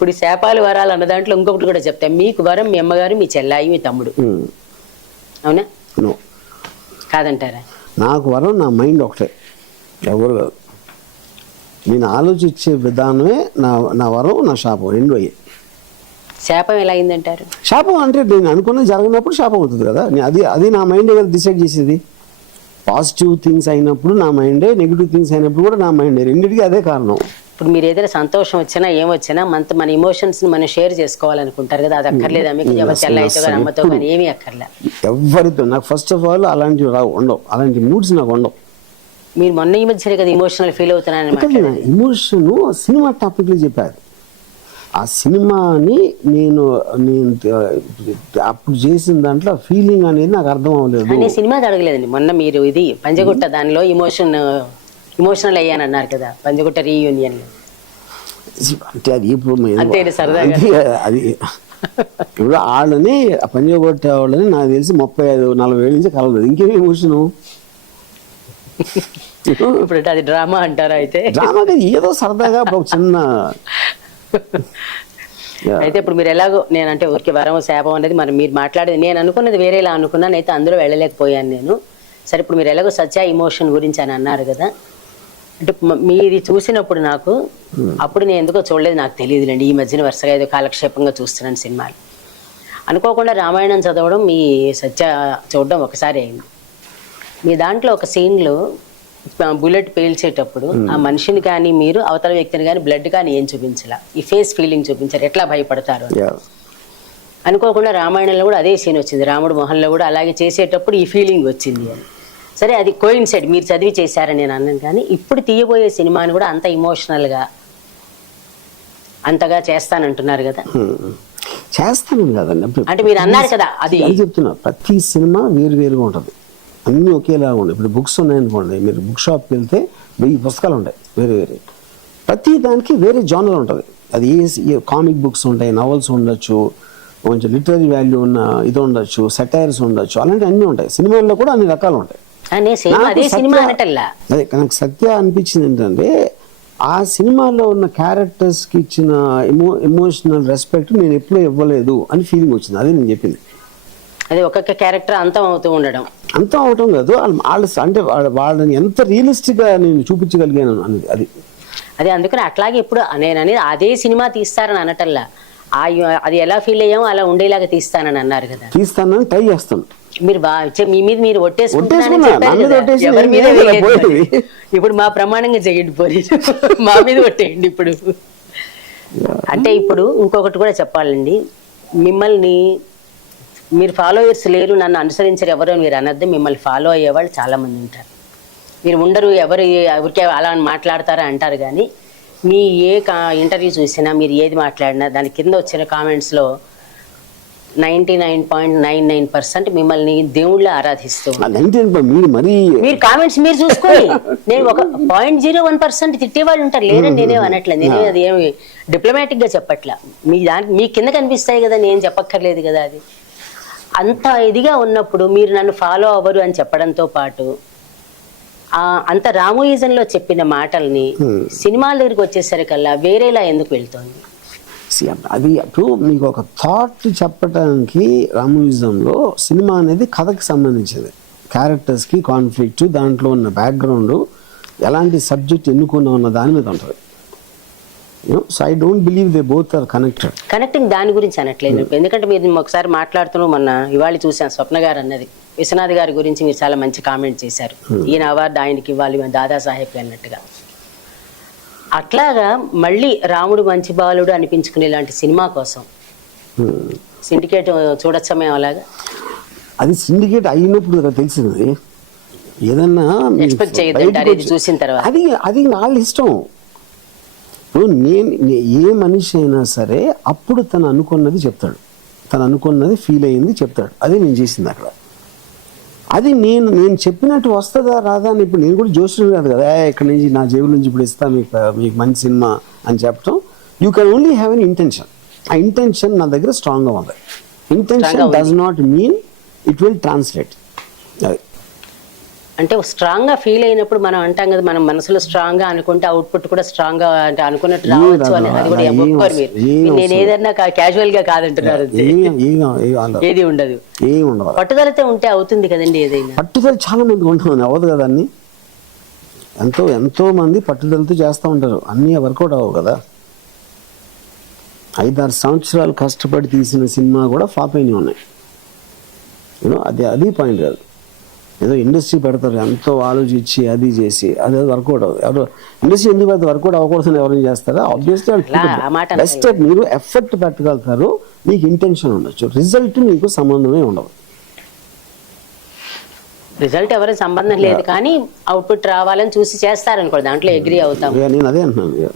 ఇప్పుడు శాపాలు వరాలు అన్న దాంట్లో ఇంకొకటి కూడా చెప్తాను. మీకు వరం మీ అమ్మగారు, మీ చెల్లాయి, మీ తమ్ముడు. అవునా? కాదంటారా? నాకు వరం నా మైండ్ ఒకటే, ఎవరు కాదు. నేను ఆలోచించే విధానమే నా వరం, నా శాపం రెండు అయ్యాయి. శాపం ఎలా అయిందంటారు? శాపం అంటే నేను అనుకున్నది జరగనప్పుడు శాపం అవుతుంది కదా. అది నా మైండే కదా డిసైడ్ చేసేది. పాజిటివ్ థింగ్స్ అయినప్పుడు నా మైండే, నెగిటివ్ థింగ్స్ అయినప్పుడు కూడా నా మైండే, రెండింటికి అదే కారణం. ఇప్పుడు మీరు ఏదైనా సంతోషం వచ్చినా ఏమొచ్చినా మన ఇమోషన్స్ మనం షేర్ చేసుకోవాలనుకుంటారు కదా, అది అక్కర్లేదా మీకు? చెల్లయితో కానీ అమ్మతో కానీ ఏమీ అక్కర్లే? ఎవరితో నాకు ఫస్ట్ ఆఫ్ ఆల్ అలాంటివి ఉండవు, అలాంటి మూడ్స్ నాకు ఉండవు. మీరు మొన్న ఈ మధ్య కదా ఇమోషనల్ ఫీల్ అవుతున్నాను. ఇమోషన్ సినిమా టాపిక్లో చెప్పారు. ఆ సినిమాని నేను అప్పుడు చేసిన దాంట్లో ఫీలింగ్ అనేది నాకు అర్థం అవ్వలేదు. నేను సినిమా అడగలేదండి. మొన్న మీరు ఇది పంజగుట్ట దానిలో ఇమోషనల్ అయ్యానన్నారు కదా, పంజగుట్ట రీయూనియన్. అంటే అది ఇప్పుడు సరదాగా అది ఇప్పుడు వాళ్ళని పంజగుట్ట వాళ్ళని నాకు తెలిసి 35-40 ఏళ్ళ నుంచి కలవలేదు. ఇంకేం ఎమోషను? ఇప్పుడు అది డ్రామా అంటారా? అయితే డ్రామా ఏదో సరదాగా చిన్న. అయితే ఇప్పుడు మీరు ఎలాగో నేనంటే ఊరికి వరం శాపం అనేది మరి మీరు మాట్లాడేది నేను అనుకున్నది వేరేలా అనుకున్నాను, అయితే అందులో వెళ్ళలేకపోయాను నేను. సరే, ఇప్పుడు మీరు ఎలాగో సత్య ఇమోషన్ గురించి అని అన్నారు కదా, అంటే మీరు చూసినప్పుడు నాకు అప్పుడు నేను ఎందుకో చూడలేదు, నాకు తెలియదులేండి. ఈ మధ్యన వరుసగా ఏదో కాలక్షేపంగా చూస్తున్నాను సినిమాలు. అనుకోకుండా రామాయణం చదవడం, మీ సత్య చూడడం ఒకసారి అయింది. మీ దాంట్లో ఒక సీన్లో బుల్లెట్ పేల్చేటప్పుడు ఆ మనిషిని కానీ మీరు అవతల వ్యక్తిని కానీ బ్లడ్ కానీ ఏం చూపించాల, ఈ ఫేస్ ఫీలింగ్ చూపించారు, ఎట్లా భయపడతారు. అనుకోకుండా రామాయణంలో కూడా అదే సీన్ వచ్చింది, రాముడు మొహంలో కూడా అలాగే చేసేటప్పుడు ఈ ఫీలింగ్ వచ్చింది అని. సరే, అది కోయిన్సైడ్, మీరు చదివి చేశారని నేను అన్నాను. కానీ ఇప్పుడు తీయబోయే సినిమాని కూడా అంత ఇమోషనల్గా అంతగా చేస్తానంటున్నారు కదా. చేస్తాను కదండి, అంటే మీరు అన్నారు కదా, అది చెప్తున్నా. ప్రతి సినిమా వేరువేరుగా ఉంటుంది, అన్నీ ఒకేలాగా ఉంటాయి. ఇప్పుడు బుక్స్ ఉన్నాయనుకోండి, మీరు బుక్ షాప్కి వెళ్తే 1000 పుస్తకాలు ఉంటాయి వేరే వేరే, ప్రతి దానికి వేరే జానర్ ఉంటుంది. అది కామిక్ బుక్స్ ఉంటాయి, నవల్స్ ఉండొచ్చు, కొంచెం లిటరీ వాల్యూ ఉన్న ఇది ఉండొచ్చు, సెటైర్స్ ఉండొచ్చు, అలాంటి అన్నీ ఉంటాయి. సినిమాల్లో కూడా అన్ని రకాలు ఉంటాయి. అదే నాకు సత్య అనిపించింది ఏంటంటే, ఆ సినిమాలో ఉన్న క్యారెక్టర్స్కి ఇచ్చిన ఎమోషనల్ రెస్పెక్ట్ నేను ఎప్పుడూ ఇవ్వలేదు అని ఫీలింగ్ వచ్చింది. అదే నేను చెప్పింది. అది ఒక్కొక్క క్యారెక్టర్ అంతం అవటం కాదు, వాళ్ళు అంటే వాళ్ళని ఎంత రియలిస్టిక్ గా నేను చూపించగలిగాను అనేది అది. అదే అందుకని అట్లాగే ఇప్పుడు నేను అనేది అదే సినిమా తీస్తారని అనటల్లా, అది ఎలా ఫీల్ అయ్యామో అలా ఉండేలాగా తీస్తానని అన్నారు కదా. తీస్తానని ట్రై చేస్తాను. మీరు మీ మీద మీరు ఇప్పుడు మా ప్రమాణంగా చేయండి, పోనీ మా మీద ఒట్టేయండి ఇప్పుడు. అంటే ఇప్పుడు ఇంకొకటి కూడా చెప్పాలండి, మిమ్మల్ని మీరు ఫాలోయర్స్ లేరు, నన్ను అనుసరించరు ఎవరు మీరు అనద్దు. మిమ్మల్ని ఫాలో అయ్యేవాళ్ళు చాలామంది ఉంటారు. మీరు ఉండరు, ఎవరికే అలా మాట్లాడతారా అంటారు. కానీ మీ ఇంటర్వ్యూ చూసినా, మీరు ఏది మాట్లాడినా దాని కింద వచ్చిన కామెంట్స్లో 99.99% మిమ్మల్ని దేవుళ్ళ ఆరాధిస్తూ మీరు కామెంట్స్ మీరు చూసుకోండి. నేను ఒక 0.01% తిట్టేవాళ్ళు ఉంటారు, లేదని నేనేం అనట్లేదు. నేనే అది ఏమి డిప్లొమాటిక్ గా చెప్పట్లా, మీ కింద కనిపిస్తాయి కదా, నేను చెప్పక్కర్లేదు కదా. అది అంత ఇదిగా ఉన్నప్పుడు మీరు నన్ను ఫాలో అవ్వరు అని చెప్పడంతో పాటు అంత రామోయిజంలో చెప్పిన మాటల్ని సినిమాల దగ్గరికి వచ్చేసరికల్లా వేరేలా ఎందుకు వెళ్తోంది? అది అప్పుడు మీకు ఒక థాట్ చెప్పడానికి రామోయిజంలో సినిమా అనేది కథకి సంబంధించింది, క్యారెక్టర్స్కి కాన్ఫ్లిక్ట్, దాంట్లో ఉన్న బ్యాక్గ్రౌండ్, ఎలాంటి సబ్జెక్ట్ ఎన్నుకున్నా ఉన్న దాని మీద ఉంటుంది. So I don't believe they both are connecting దాని గురించి అనట్లేదు. ఎందుకంటే మీరు ఒకసారి మాట్లాడుతున్నాం, మొన్న ఇవాళ చూసాను స్వప్న గారు అన్నది, విశ్వనాథ్ గారి గురించి మీరు చాలా మంచి కామెంట్ చేశారు, ఈయన అవార్డు ఆయనకి ఇవ్వాలి దాదాసాహెబ్ అన్నట్టుగా. అట్లాగా మళ్ళీ రాముడు మంచి బాలుడు అనిపించుకునే లాంటి సినిమా కోసం సిండికేట్ చూడొచ్చా మేము? అలాగా అది సిండికేట్ అయినప్పుడు తెలిసింది, ఏదన్నా ఎక్స్పెక్ట్ చేయొద్దంటారు ఇది చూసిన తర్వాత. అది వాళ్ళ ఇష్టం. ఇప్పుడు ఏ మనిషి అయినా సరే అప్పుడు తను అనుకున్నది చెప్తాడు, తను అనుకున్నది ఫీల్ అయ్యింది చెప్తాడు. అదే నేను చేసింది అక్కడ. అది నేను చెప్పినట్టు వస్తుందా రాదా అని ఇప్పుడు నేను కూడా జోష్యం కాదు కదా, ఇక్కడ నుంచి నా జేబు నుంచి ఇప్పుడు ఇస్తా మీకు మంచి సినిమా అని చెప్పడం. You can only have an intention. ఆ ఇంటెన్షన్ నా దగ్గర స్ట్రాంగ్గా ఉంది. Intention does not mean it will translate. అది అంటే స్ట్రాంగ్ గా ఫీల్ అయినప్పుడు మనం అంటాం కదా, మనం మనసులో స్ట్రాంగ్ గా అనుకుంటే అవుట్పుట్ కూడా స్ట్రాంగ్ గా అంటే అనుకున్నట్టు రావచ్చు అని. అది కూడా ఒప్పుకోరు మీరు. నేను ఏదన్నా క్యాజువల్ గా కాదంటున్నారు. ఏది ఉండదు, పట్టుదలతో ఉంటే అవుతుంది కదండి ఏదైనా. పట్టుదల చాలా మంది ఉంటుంది, అవ్వదు కదా అన్ని. ఎంతో మంది పట్టుదలతో చేస్తూ ఉంటారు, అన్నీ వర్కౌట్ అవ్వవు కదా. 5-6 సంవత్సరాలు కష్టపడి తీసిన సినిమా కూడా ఫ్లాప్ అయినవి ఉన్నాయి. అది పాయింట్ కాదు. ఏదో ఇండస్ట్రీ పెడతారు, ఎంతో ఆలోచించి అది చేసి అది వర్కౌట్ అవ్వదు. ఎవరు ఇండస్ట్రీ ఎందుకు పెడతారు? వర్కౌట్ అవ్వకూడదని ఎవరైనా చేస్తారా? ఆబ్వియస్లీ బెస్ట్ మీరు ఎఫర్ట్ పెట్టగలుగుతారు, మీకు ఇంటెన్షన్ ఉండొచ్చు, రిజల్ట్ మీకు సంబంధమే ఉండదు. రిజల్ట్ ఎవరికి సంబంధం లేదు కానీ అవుట్పుట్ రావాలని చూసి చేస్తారనుకో, దాంట్లో అగ్రీ అవుతాం. నేను అదే అంటున్నాను.